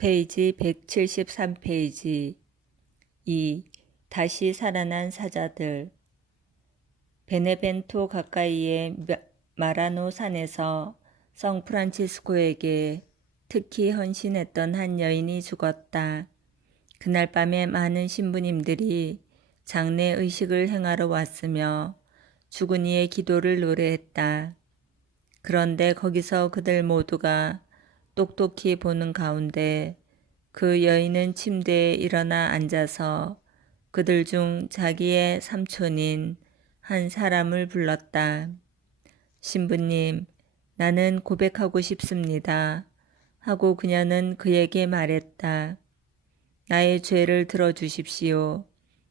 페이지 173페이지 2. 다시 살아난 사자들. 베네벤토 가까이의 마라노 산에서 성프란치스코에게 특히 헌신했던 한 여인이 죽었다. 그날 밤에 많은 신부님들이 장례 의식을 행하러 왔으며 죽은 이의 기도를 노래했다. 그런데 거기서 그들 모두가 똑똑히 보는 가운데 그 여인은 침대에 일어나 앉아서 그들 중 자기의 삼촌인 한 사람을 불렀다. 신부님, 나는 고백하고 싶습니다. 하고 그녀는 그에게 말했다. 나의 죄를 들어주십시오.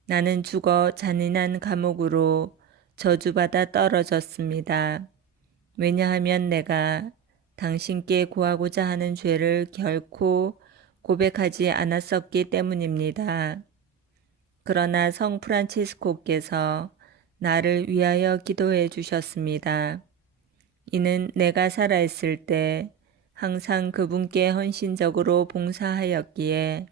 나는 죽어 잔인한 감옥으로 저주받아 떨어졌습니다. 왜냐하면 내가 당신께 구하고자 하는 죄를 결코 고백하지 않았었기 때문입니다. 그러나 성 프란치스코께서 나를 위하여 기도해 주셨습니다. 이는 내가 살아있을 때 항상 그분께 헌신적으로 봉사하였기에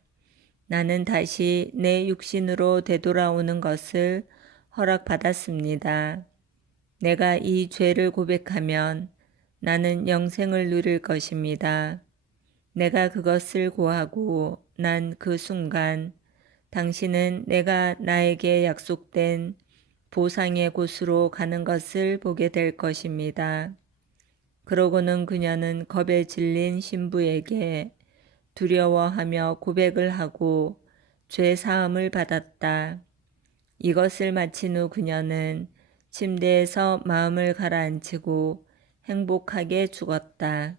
나는 다시 내 육신으로 되돌아오는 것을 허락받았습니다. 내가 이 죄를 고백하면 나는 영생을 누릴 것입니다. 내가 그것을 고하고 난 그 순간 당신은 내가 나에게 약속된 보상의 곳으로 가는 것을 보게 될 것입니다. 그러고는 그녀는 겁에 질린 신부에게 두려워하며 고백을 하고 죄 사함을 받았다. 이것을 마친 후 그녀는 침대에서 마음을 가라앉히고 행복하게 죽었다.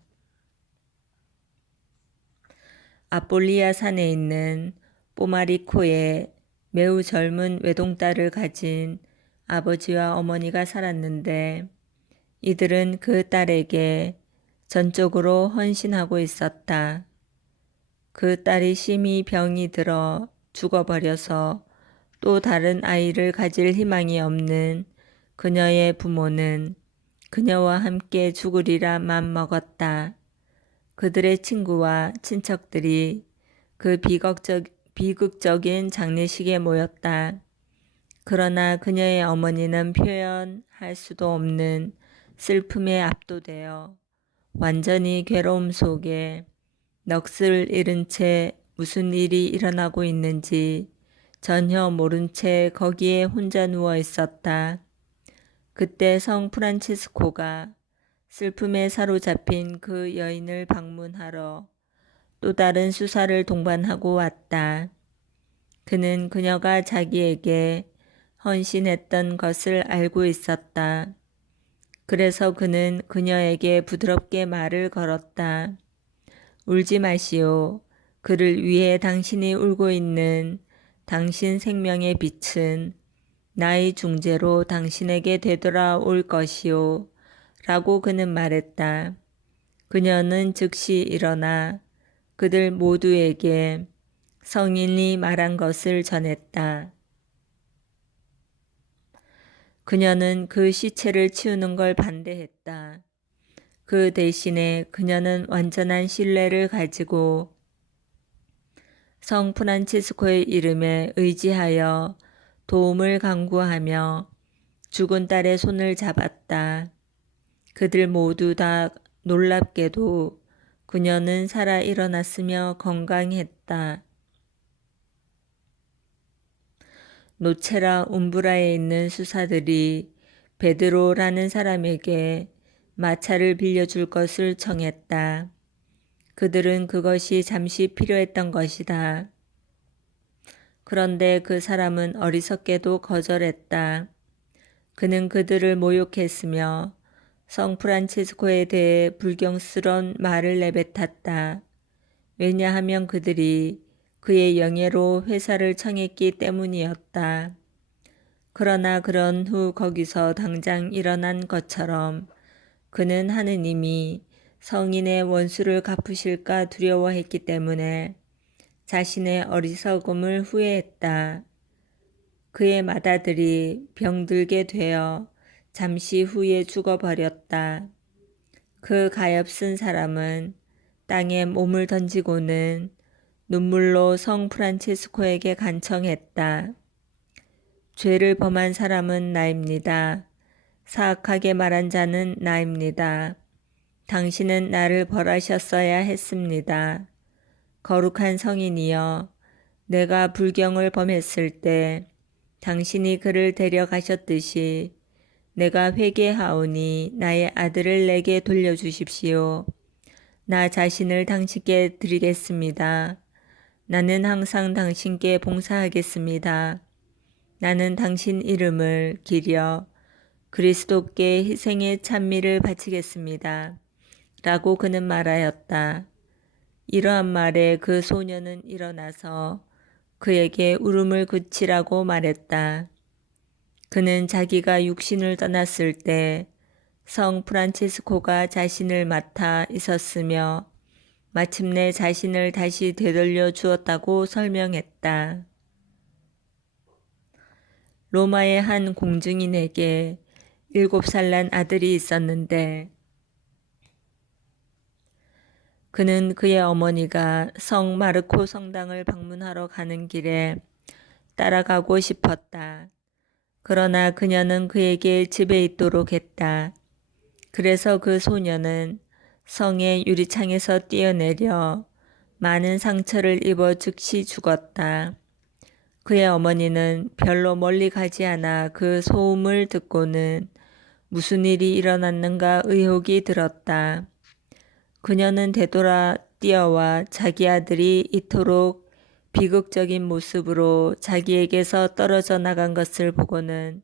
아폴리아 산에 있는 포마리코에 매우 젊은 외동딸을 가진 아버지와 어머니가 살았는데 이들은 그 딸에게 전적으로 헌신하고 있었다. 그 딸이 심히 병이 들어 죽어버려서 또 다른 아이를 가질 희망이 없는 그녀의 부모는 그녀와 함께 죽으리라 맘먹었다. 그들의 친구와 친척들이 그 비극적인 장례식에 모였다. 그러나 그녀의 어머니는 표현할 수도 없는 슬픔에 압도되어 완전히 괴로움 속에 넋을 잃은 채 무슨 일이 일어나고 있는지 전혀 모른 채 거기에 혼자 누워 있었다. 그때 성 프란치스코가 슬픔에 사로잡힌 그 여인을 방문하러 또 다른 수사를 동반하고 왔다. 그는 그녀가 자기에게 헌신했던 것을 알고 있었다. 그래서 그는 그녀에게 부드럽게 말을 걸었다. 울지 마시오. 그를 위해 당신이 울고 있는 당신 생명의 빛은 나의 중재로 당신에게 되돌아올 것이오. 라고 그는 말했다. 그녀는 즉시 일어나 그들 모두에게 성인이 말한 것을 전했다. 그녀는 그 시체를 치우는 걸 반대했다. 그 대신에 그녀는 완전한 신뢰를 가지고 성 프란치스코의 이름에 의지하여 도움을 강구하며 죽은 딸의 손을 잡았다. 그들 모두 다 놀랍게도 그녀는 살아 일어났으며 건강했다. 노체라 움브라에 있는 수사들이 베드로라는 사람에게 마차를 빌려줄 것을 청했다. 그들은 그것이 잠시 필요했던 것이다. 그런데 그 사람은 어리석게도 거절했다. 그는 그들을 모욕했으며 성 프란치스코에 대해 불경스러운 말을 내뱉었다. 왜냐하면 그들이 그의 영예로 회사를 청했기 때문이었다. 그러나 그런 후 거기서 당장 일어난 것처럼 그는 하느님이 성인의 원수를 갚으실까 두려워했기 때문에 자신의 어리석음을 후회했다. 그의 맏아들이 병들게 되어 잠시 후에 죽어버렸다. 그 가엾은 사람은 땅에 몸을 던지고는 눈물로 성 프란치스코에게 간청했다. 죄를 범한 사람은 나입니다. 사악하게 말한 자는 나입니다. 당신은 나를 벌하셨어야 했습니다. 거룩한 성인이여, 내가 불경을 범했을 때 당신이 그를 데려가셨듯이 내가 회개하오니 나의 아들을 내게 돌려주십시오. 나 자신을 당신께 드리겠습니다. 나는 항상 당신께 봉사하겠습니다. 나는 당신 이름을 기려 그리스도께 희생의 찬미를 바치겠습니다. 라고 그는 말하였다. 이러한 말에 그 소녀는 일어나서 그에게 울음을 그치라고 말했다. 그는 자기가 육신을 떠났을 때 성 프란치스코가 자신을 맡아 있었으며 마침내 자신을 다시 되돌려 주었다고 설명했다. 로마의 한 공증인에게 7살 난 아들이 있었는데 그는 그의 어머니가 성 마르코 성당을 방문하러 가는 길에 따라가고 싶었다. 그러나 그녀는 그에게 집에 있도록 했다. 그래서 그 소녀는 성의 유리창에서 뛰어내려 많은 상처를 입어 즉시 죽었다. 그의 어머니는 별로 멀리 가지 않아 그 소음을 듣고는 무슨 일이 일어났는가 의혹이 들었다. 그녀는 되돌아 뛰어와 자기 아들이 이토록 비극적인 모습으로 자기에게서 떨어져 나간 것을 보고는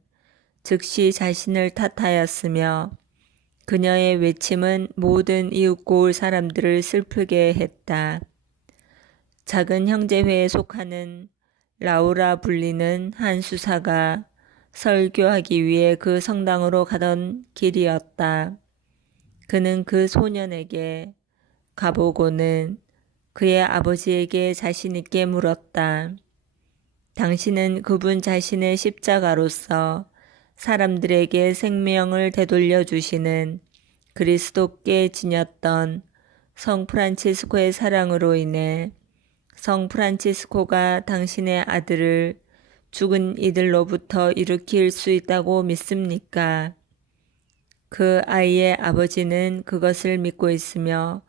즉시 자신을 탓하였으며 그녀의 외침은 모든 이웃고을 사람들을 슬프게 했다. 작은 형제회에 속하는 라우라 불리는 한 수사가 설교하기 위해 그 성당으로 가던 길이었다. 그는 그 소년에게 가보고는 그의 아버지에게 자신 있게 물었다. 당신은 그분 자신의 십자가로서 사람들에게 생명을 되돌려 주시는 그리스도께 지녔던 성 프란치스코의 사랑으로 인해 성 프란치스코가 당신의 아들을 죽은 이들로부터 일으킬 수 있다고 믿습니까? 그 아이의 아버지는 그것을 믿고 있으며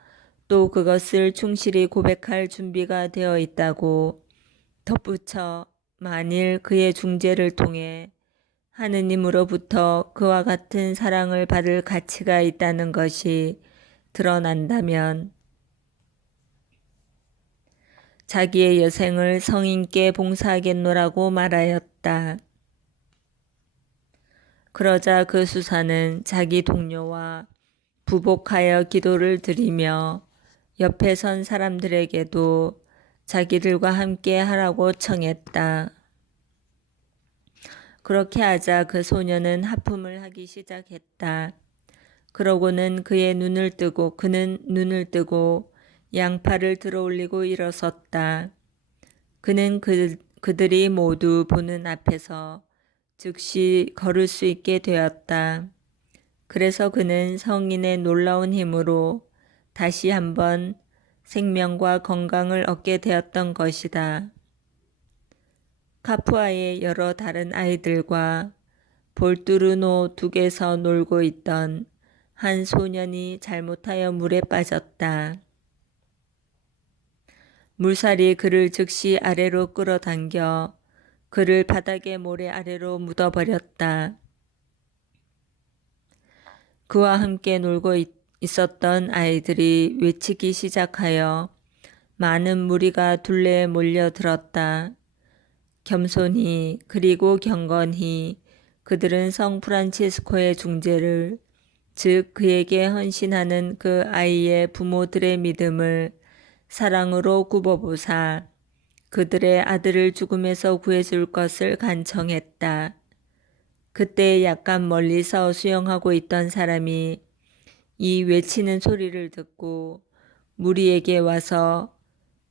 또 그것을 충실히 고백할 준비가 되어 있다고 덧붙여 만일 그의 중재를 통해 하느님으로부터 그와 같은 사랑을 받을 가치가 있다는 것이 드러난다면 자기의 여생을 성인께 봉사하겠노라고 말하였다. 그러자 그 수사는 자기 동료와 부복하여 기도를 드리며 옆에 선 사람들에게도 자기들과 함께 하라고 청했다. 그렇게 하자 그 소녀는 하품을 하기 시작했다. 그러고는 그는 눈을 뜨고 양팔을 들어올리고 일어섰다. 그는 그들이 모두 보는 앞에서 즉시 걸을 수 있게 되었다. 그래서 그는 성인의 놀라운 힘으로 다시 한번 생명과 건강을 얻게 되었던 것이다. 카푸아의 여러 다른 아이들과 볼뚜르노 둑에서 놀고 있던 한 소년이 잘못하여 물에 빠졌다. 물살이 그를 즉시 아래로 끌어당겨 그를 바닥의 모래 아래로 묻어버렸다. 그와 함께 놀고 있었던 아이들이 외치기 시작하여 많은 무리가 둘레에 몰려들었다. 겸손히 그리고 경건히 그들은 성 프란치스코의 중재를, 즉 그에게 헌신하는 그 아이의 부모들의 믿음을 사랑으로 굽어보사 그들의 아들을 죽음에서 구해줄 것을 간청했다. 그때 약간 멀리서 수영하고 있던 사람이 이 외치는 소리를 듣고 무리에게 와서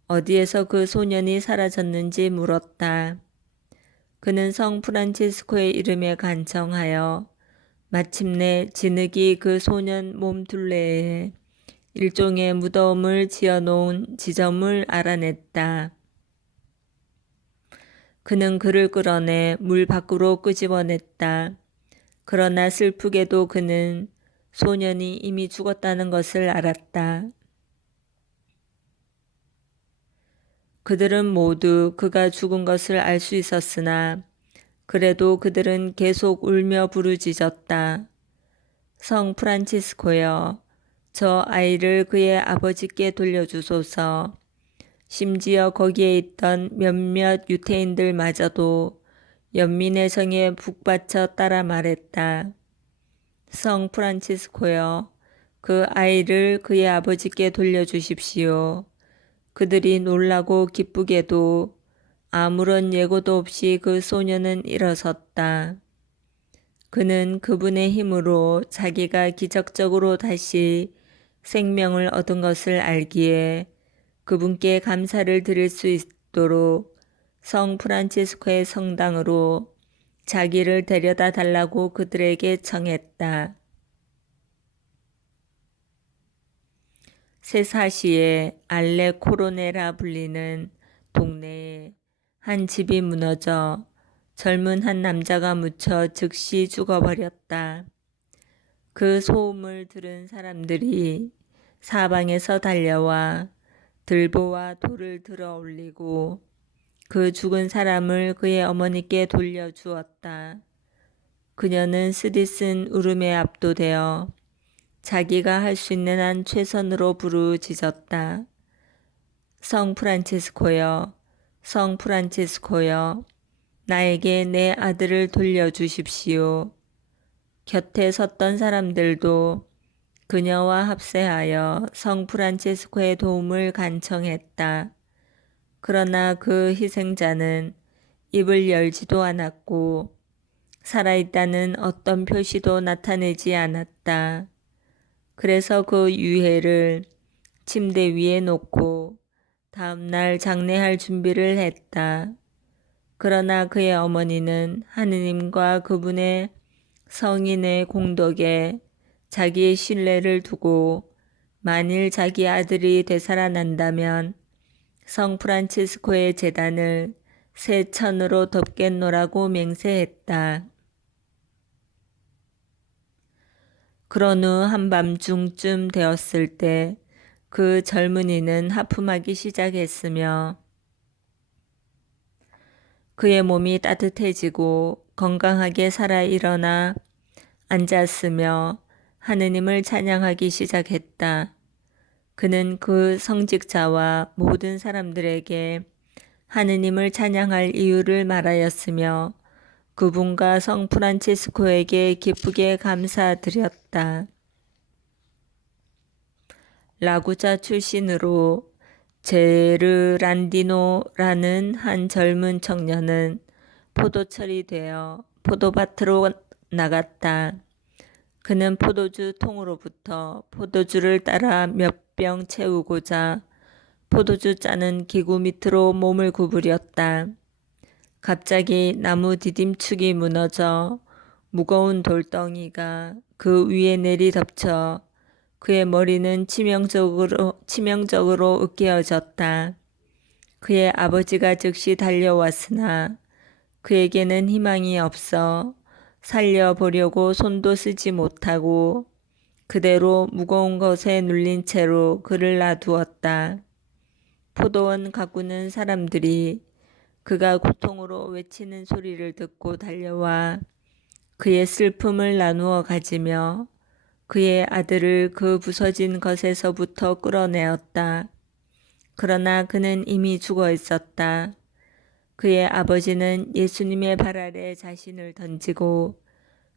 어디에서 그 소년이 사라졌는지 물었다. 그는 성 프란치스코의 이름에 간청하여 마침내 진흙이 그 소년 몸둘레에 일종의 무덤을 지어놓은 지점을 알아냈다. 그는 그를 끌어내 물 밖으로 끄집어냈다. 그러나 슬프게도 그는 소년이 이미 죽었다는 것을 알았다. 그들은 모두 그가 죽은 것을 알 수 있었으나 그래도 그들은 계속 울며 부르짖었다. 성 프란치스코여, 저 아이를 그의 아버지께 돌려주소서. 심지어 거기에 있던 몇몇 유태인들마저도 연민의 정에 북받쳐 따라 말했다. 성 프란치스코여, 그 아이를 그의 아버지께 돌려주십시오. 그들이 놀라고 기쁘게도 아무런 예고도 없이 그 소년은 일어섰다. 그는 그분의 힘으로 자기가 기적적으로 다시 생명을 얻은 것을 알기에 그분께 감사를 드릴 수 있도록 성 프란치스코의 성당으로 자기를 데려다 달라고 그들에게 청했다. 세사시의 알레 코로네라 불리는 동네에 한 집이 무너져 젊은 한 남자가 묻혀 즉시 죽어버렸다. 그 소음을 들은 사람들이 사방에서 달려와 들보와 돌을 들어 올리고 그 죽은 사람을 그의 어머니께 돌려주었다. 그녀는 쓰디쓴 울음에 압도되어 자기가 할 수 있는 한 최선으로 부르짖었다. 성 프란치스코여, 성 프란치스코여, 나에게 내 아들을 돌려주십시오. 곁에 섰던 사람들도 그녀와 합세하여 성 프란치스코의 도움을 간청했다. 그러나 그 희생자는 입을 열지도 않았고 살아있다는 어떤 표시도 나타내지 않았다. 그래서 그 유해를 침대 위에 놓고 다음날 장례할 준비를 했다. 그러나 그의 어머니는 하느님과 그분의 성인의 공덕에 자기의 신뢰를 두고 만일 자기 아들이 되살아난다면 성 프란치스코의 제단을 새 천으로 덮겠노라고 맹세했다. 그런 후 한밤중쯤 되었을 때 그 젊은이는 하품하기 시작했으며 그의 몸이 따뜻해지고 건강하게 살아 일어나 앉았으며 하느님을 찬양하기 시작했다. 그는 그 성직자와 모든 사람들에게 하느님을 찬양할 이유를 말하였으며 그분과 성 프란치스코에게 기쁘게 감사드렸다. 라구자 출신으로 제르란디노라는 한 젊은 청년은 포도철이 되어 포도밭으로 나갔다. 그는 포도주 통으로부터 포도주를 따라 몇 병 채우고자 포도주 짜는 기구 밑으로 몸을 구부렸다. 갑자기 나무 디딤축이 무너져 무거운 돌덩이가 그 위에 내리 덮쳐 그의 머리는 치명적으로 으깨어졌다. 그의 아버지가 즉시 달려왔으나 그에게는 희망이 없어 살려보려고 손도 쓰지 못하고 그대로 무거운 것에 눌린 채로 그를 놔두었다. 포도원 가꾸는 사람들이 그가 고통으로 외치는 소리를 듣고 달려와 그의 슬픔을 나누어 가지며 그의 아들을 그 부서진 것에서부터 끌어내었다. 그러나 그는 이미 죽어 있었다. 그의 아버지는 예수님의 발 아래 자신을 던지고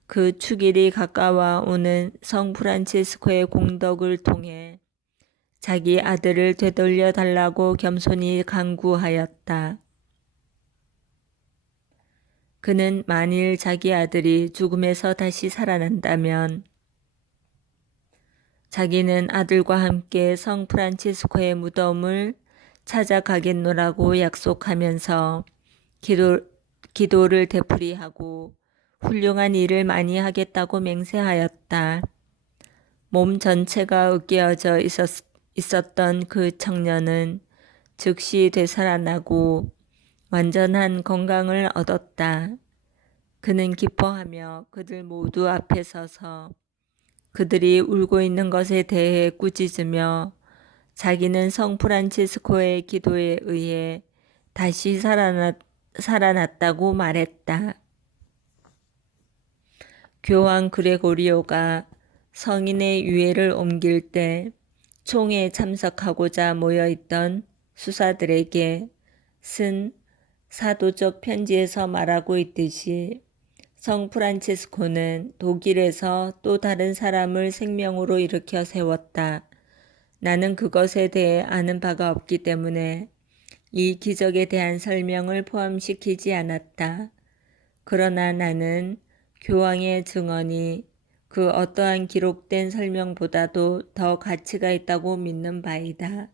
그 축일이 가까워 오는 성 프란치스코의 공덕을 통해 자기 아들을 되돌려 달라고 겸손히 간구하였다. 그는 만일 자기 아들이 죽음에서 다시 살아난다면 자기는 아들과 함께 성 프란치스코의 무덤을 찾아가겠노라고 약속하면서 기도를 되풀이하고 훌륭한 일을 많이 하겠다고 맹세하였다. 몸 전체가 으깨어져 있었던 그 청년은 즉시 되살아나고 완전한 건강을 얻었다. 그는 기뻐하며 그들 모두 앞에 서서 그들이 울고 있는 것에 대해 꾸짖으며 자기는 성 프란치스코의 기도에 의해 다시 살아났다고 말했다. 교황 그레고리오가 성인의 유해를 옮길 때 총회에 참석하고자 모여있던 수사들에게 쓴 사도적 편지에서 말하고 있듯이 성 프란치스코는 독일에서 또 다른 사람을 생명으로 일으켜 세웠다. 나는 그것에 대해 아는 바가 없기 때문에 이 기적에 대한 설명을 포함시키지 않았다. 그러나 나는 교황의 증언이 그 어떠한 기록된 설명보다도 더 가치가 있다고 믿는 바이다.